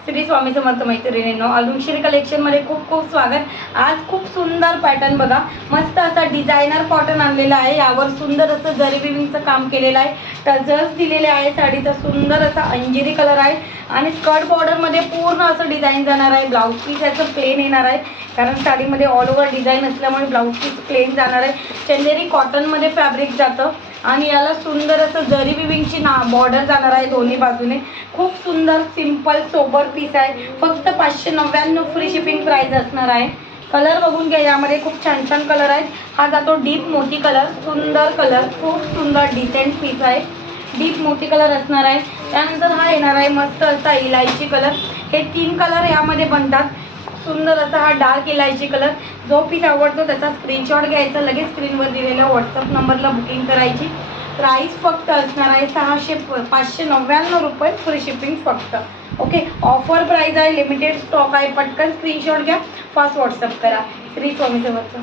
श्री स्वामी समर्थ मैत्रिणींनो, अरुणश्री कलेक्शन मध्ये खूप खूप स्वागत। आज खूप सुंदर पॅटर्न बघा, मस्त असा डिझायनर कॉटन आणलेला आहे। यावर सुंदर असं जरी विविंगचं काम केलेलं आहे, टझल्स दिलेले आहे। साडीचा सुंदर असा अंजिरी कलर आहे आणि स्कर्ट बॉर्डर मध्ये पूर्ण असं डिझाइन जाणार आहे। ब्लाउज पीस याचं प्लेन येणार आहे, कारण साडीमध्ये ऑल ओव्हर डिझाइन असल्यामुळे ब्लाउज पीस प्लेन जाणार आहे। चंदेरी कॉटन मध्ये फॅब्रिक जातं आणि याला सुंदर असं जरी विविंगची बॉर्डर जाणार आहे दोन्ही बाजूने। खूप सुंदर सिंपल सोबर पीस आहे, फक्त 599 फ्री शिपिंग प्राइस असणार आहे। कलर बघून घ्या, यामध्ये खूप छान छान कलर आहेत। हा जातो डीप मोती कलर, सुंदर कलर, खूप सुंदर डिसेंट पीस आहे। डीप मोती कलर असणार आहे। त्यानंतर हा येणार आहे मस्त असा इलायची कलर। हे 3 कलर यामध्ये बनतात। सुंदर असा हा डार्क इलायची कलर। जो पीस आवडतो त्याचा स्क्रीनशॉट घ्यायचा, लगेच स्क्रीनवर दिलेल्या व्हॉट्सअप नंबरला बुकिंग करायची। प्राइस फक्त असणार आहे 599 रुपये फ्री शिपिंग फक्त। ओके, ऑफर प्राइस आहे, लिमिटेड स्टॉक आहे। पटकन स्क्रीनशॉट घ्या, फास्ट व्हॉट्सअप करा। श्री स्वामी समर्थ।